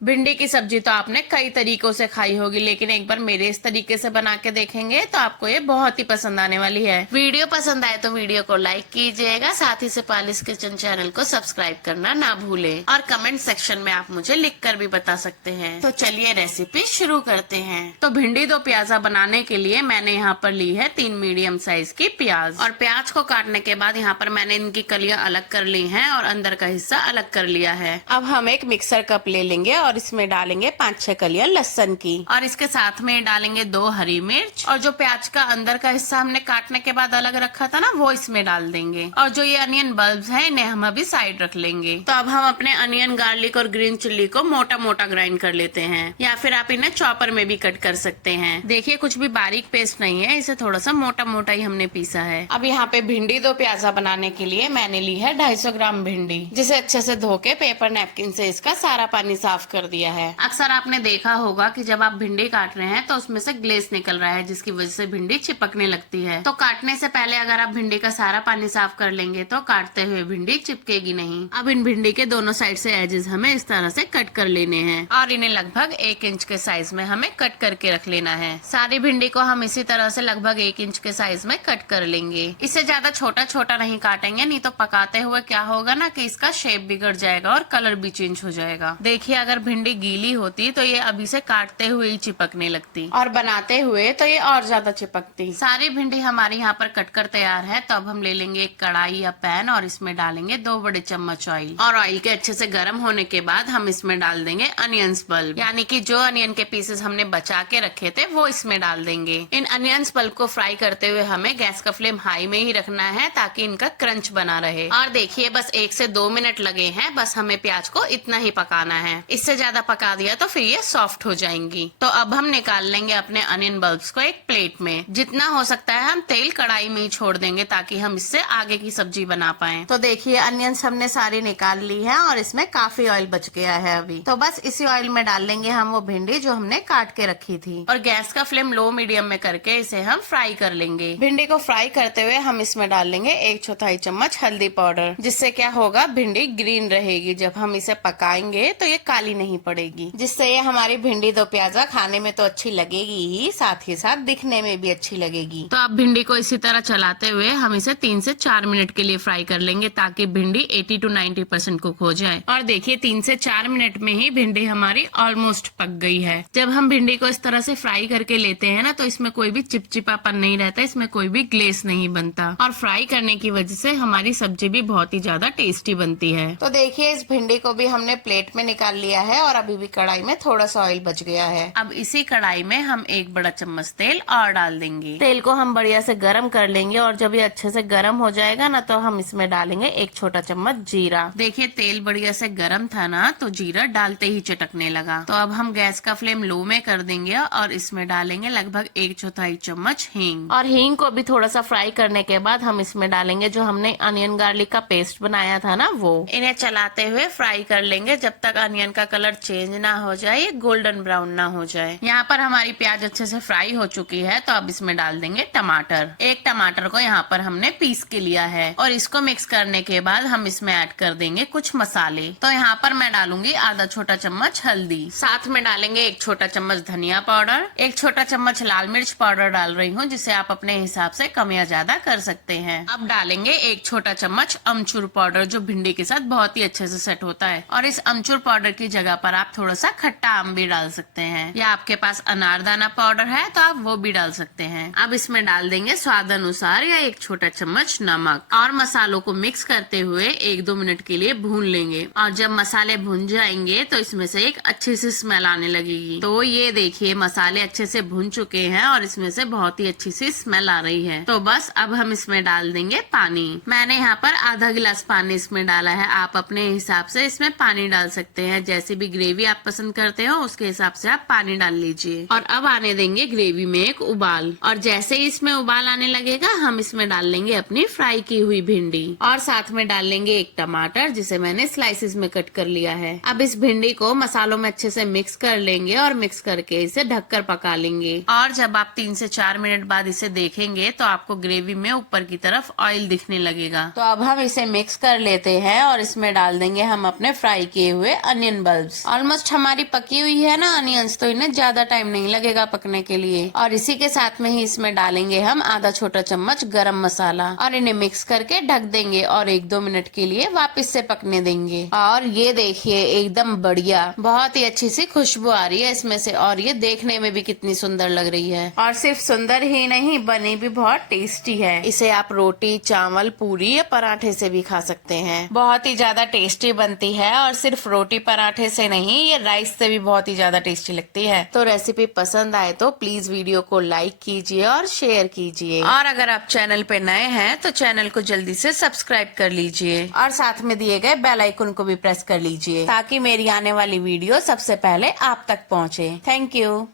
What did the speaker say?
भिंडी की सब्जी तो आपने कई तरीकों से खाई होगी, लेकिन एक बार मेरे इस तरीके से बना के देखेंगे तो आपको ये बहुत ही पसंद आने वाली है। वीडियो पसंद आए तो वीडियो को लाइक कीजिएगा, साथ ही से पालिस किचन चैनल को सब्सक्राइब करना ना भूलें और कमेंट सेक्शन में आप मुझे लिखकर भी बता सकते हैं। तो चलिए रेसिपी शुरू करते हैं। तो भिंडी दो प्याजा बनाने के लिए मैंने यहाँ पर ली है 3 मीडियम साइज की प्याज, और प्याज को काटने के बाद यहाँ पर मैंने इनकी कलियां अलग कर ली हैं और अंदर का हिस्सा अलग कर लिया है। अब हम एक मिक्सर कप ले लेंगे और इसमें डालेंगे 5-6 कलियां लहसुन की, और इसके साथ में डालेंगे 2 हरी मिर्च, और जो प्याज का अंदर का हिस्सा हमने काटने के बाद अलग रखा था ना, वो इसमें डाल देंगे। और जो ये अनियन बल्ब्स हैं इन्हें हम अभी साइड रख लेंगे। तो अब हम अपने अनियन, गार्लिक और ग्रीन चिल्ली को मोटा मोटा ग्राइंड कर लेते हैं, या फिर आप इन्हें चॉपर में भी कट कर सकते हैं। देखिए कुछ भी बारीक पेस्ट नहीं है, इसे थोड़ा सा मोटा मोटा ही हमने पीसा है। अब यहाँ पे भिंडी दो प्याजा बनाने के लिए मैंने ली है 250 ग्राम भिंडी, जिसे अच्छे से धो के पेपर नैपकिन से इसका सारा पानी साफ कर दिया है। अक्सर आपने देखा होगा कि जब आप भिंडी काट रहे हैं तो उसमें से ग्लेस निकल रहा है, जिसकी वजह से भिंडी चिपकने लगती है। तो काटने से पहले अगर आप भिंडी का सारा पानी साफ कर लेंगे तो काटते हुए भिंडी चिपकेगी नहीं। अब इन भिंडी के दोनों साइड से एजेस हमें इस तरह से कट कर लेने हैं, और इन्हें लगभग 1 इंच के साइज में हमें कट करके रख लेना है। सारी भिंडी को हम इसी तरह से लगभग 1 इंच के साइज में कट कर लेंगे। इससे ज्यादा छोटा छोटा नहीं काटेंगे, नहीं तो पकाते हुए क्या होगा ना कि इसका शेप बिगड़ जाएगा और कलर भी चेंज हो जाएगा। देखिए अगर भिंडी गीली होती तो ये अभी से काटते हुए ही चिपकने लगती, और बनाते हुए तो ये और ज्यादा चिपकती। सारी भिंडी हमारी यहाँ पर कट कर तैयार है। तो अब हम ले लेंगे एक कढ़ाई या पैन, और इसमें डालेंगे 2 बड़े चम्मच ऑयल, और ऑयल के अच्छे से गर्म होने के बाद हम इसमें डाल देंगे अनियंस बल्ब, यानी कि जो अनियन के पीसेस हमने बचा के रखे थे वो इसमें डाल देंगे। इन अनियंस बल्ब को फ्राई करते हुए हमें गैस का फ्लेम हाई में ही रखना है, ताकि इनका क्रंच बना रहे। और देखिए बस 1 से 2 मिनट लगे हैं, बस हमें प्याज को इतना ही पकाना है। इससे ज्यादा पका दिया तो फिर ये सॉफ्ट हो जाएंगी। तो अब हम निकाल लेंगे अपने अनियन बल्ब्स को एक प्लेट में। जितना हो सकता है हम तेल कढ़ाई में ही छोड़ देंगे, ताकि हम इससे आगे की सब्जी बना पाए। तो देखिए अनियंस हमने सारी निकाल ली है, और इसमें काफी ऑयल बच गया है अभी। तो बस इसी ऑयल में डाल लेंगे हम वो भिंडी जो हमने काट के रखी थी, और गैस का फ्लेम लो मीडियम में करके इसे हम फ्राई कर लेंगे। भिंडी को फ्राई करते हुए हम इसमें डाल लेंगे 1/4 चम्मच हल्दी पाउडर, जिससे क्या होगा भिंडी ग्रीन रहेगी। जब हम इसे पकाएंगे तो ये काली नहीं पड़ेगी, जिससे ये हमारी भिंडी दो प्याजा खाने में तो अच्छी लगेगी ही, साथ ही साथ दिखने में भी अच्छी लगेगी। तो अब भिंडी को इसी तरह चलाते हुए हम इसे 3 से 4 मिनट के लिए फ्राई कर लेंगे, ताकि भिंडी 80 to 90% कुक हो जाए। और देखिए 3 से 4 मिनट में ही भिंडी हमारी ऑलमोस्ट पक गई है। जब हम भिंडी को इस तरह से फ्राई करके लेते हैं ना, तो इसमें कोई भी चिपचिपापन नहीं रहता, इसमें कोई भी ग्लेस नहीं बनता, और फ्राई करने की वजह से हमारी सब्जी भी बहुत ही ज्यादा टेस्टी बनती है। तो देखिए इस भिंडी को भी हमने प्लेट में निकाल लिया है, और अभी भी कढ़ाई में थोड़ा सा ऑयल बच गया है। अब इसी कढ़ाई में हम 1 बड़ा चम्मच तेल और डाल देंगे। तेल को हम बढ़िया से गरम कर लेंगे, और जब ये अच्छे से गरम हो जाएगा ना, तो हम इसमें डालेंगे 1 छोटा चम्मच जीरा। देखिए तेल बढ़िया से गरम था ना, तो जीरा डालते ही चटकने लगा। तो अब हम गैस का फ्लेम लो में कर देंगे, और इसमें डालेंगे लगभग 1/4 चम्मच हींग। और हींग को भी थोड़ा सा फ्राई करने के बाद हम इसमें डालेंगे जो हमने अनियन गार्लिक का पेस्ट बनाया था ना, वो। इन्हें चलाते हुए फ्राई कर लेंगे जब तक अनियन का कलर चेंज ना हो जाए, गोल्डन ब्राउन ना हो जाए। यहाँ पर हमारी प्याज अच्छे से फ्राई हो चुकी है। तो अब इसमें डाल देंगे टमाटर। 1 टमाटर को यहाँ पर हमने पीस के लिया है, और इसको मिक्स करने के बाद हम इसमें ऐड कर देंगे कुछ मसाले। तो यहाँ पर मैं डालूंगी आधा छोटा चम्मच हल्दी, साथ में डालेंगे 1 छोटा चम्मच धनिया पाउडर, 1 छोटा चम्मच लाल मिर्च पाउडर डाल रही हूँ, जिसे आप अपने हिसाब से कम या ज्यादा कर सकते हैं। अब डालेंगे 1 छोटा चम्मच अमचूर पाउडर, जो भिंडी के साथ बहुत ही अच्छे से सेट होता है। और इस अमचूर पाउडर की जगह पर आप थोड़ा सा खट्टा आम भी डाल सकते हैं, या आपके पास अनारदाना पाउडर है तो आप वो भी डाल सकते हैं। अब इसमें डाल देंगे स्वाद अनुसार या 1 छोटा चम्मच नमक, और मसालों को मिक्स करते हुए 1-2 मिनट के लिए भून लेंगे। और जब मसाले भुन जाएंगे तो इसमें से एक अच्छी सी स्मेल आने लगेगी। तो ये देखिए मसाले अच्छे से भुन चुके हैं, और इसमें से बहुत ही अच्छी सी स्मेल आ रही है। तो बस अब हम इसमें डाल देंगे पानी। मैंने यहाँ पर आधा गिलास पानी इसमें डाला है। आप अपने हिसाब से इसमें पानी डाल सकते हैं, जैसे भी ग्रेवी आप पसंद करते हो उसके हिसाब से आप पानी डाल लीजिए। और अब आने देंगे ग्रेवी में एक उबाल, और जैसे ही इसमें उबाल आने लगेगा हम इसमें डाल लेंगे अपनी फ्राई की हुई भिंडी, और साथ में डाल लेंगे 1 टमाटर, जिसे मैंने स्लाइसेस में कट कर लिया है। अब इस भिंडी को मसालों में अच्छे से मिक्स कर लेंगे, और मिक्स करके इसे ढककर पका लेंगे। और जब आप 3 से 4 मिनट बाद इसे देखेंगे तो आपको ग्रेवी में ऊपर की तरफ ऑयल दिखने लगेगा। तो अब हम इसे मिक्स कर लेते हैं, और इसमें डाल देंगे हम अपने फ्राई किए हुए अनियन बल्ब। ऑलिव्स। ऑलमोस्ट हमारी पकी हुई है ना अनियंस, तो इन्हें ज्यादा टाइम नहीं लगेगा पकने के लिए। और इसी के साथ में ही इसमें डालेंगे हम आधा छोटा चम्मच गरम मसाला और इन्हें मिक्स करके ढक देंगे और 1-2 मिनट के लिए वापस से पकने देंगे। और ये देखिए एकदम बढ़िया, बहुत ही अच्छी सी खुशबू आ रही है इसमें से, और ये देखने में भी कितनी सुंदर लग रही है। और सिर्फ सुंदर ही नहीं, बनी भी बहुत टेस्टी है। इसे आप रोटी, चावल, पूरी या पराठे से भी खा सकते हैं। बहुत ही ज्यादा टेस्टी बनती है और सिर्फ रोटी पराठे से नहीं, ये राइस से भी बहुत ही ज्यादा टेस्टी लगती है। तो रेसिपी पसंद आए तो प्लीज वीडियो को लाइक कीजिए और शेयर कीजिए। और अगर आप चैनल पे नए हैं तो चैनल को जल्दी से सब्सक्राइब कर लीजिए और साथ में दिए गए बेल आइकन को भी प्रेस कर लीजिए ताकि मेरी आने वाली वीडियो सबसे पहले आप तक पहुंचे। Thank you.